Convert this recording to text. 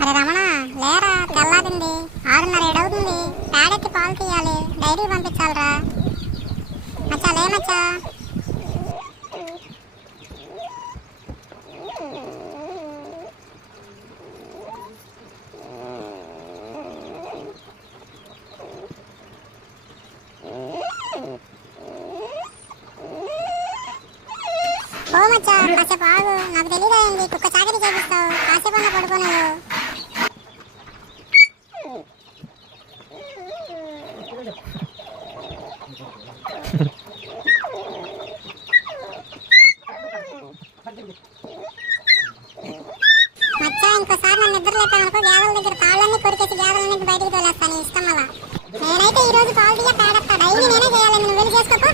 అరే రమణ, లేరా, తెల్లారింది. 6:30 అవుతుంది. పేడెత్తి పాలు తీయాలి, డైరీ పంపించాలరా. మచ్చా లే మచ్చా. ఓ మచ్చా, కాసేపు ఆగు. నాకు తెలియదా ఏంది, కుక్క చాకరీ చేపిస్తావు. కాసేపు అన్న పడుకోను. మచ్చా, ఇంకోసారి నన్ను నిద్ర లేపానుకో, గేదెల దగ్గర తాళ్ళన్నీ కొరికేసి గేదెలన్నీ బయటికి తోలేస్తాను. ఇష్టం అలా. నేనైతే ఈ రోజు పాలు తీయ పేడెత్తా. డైలీ నేనే చేయాలి, నువ్వు వెళ్ళి చేసుకోపో.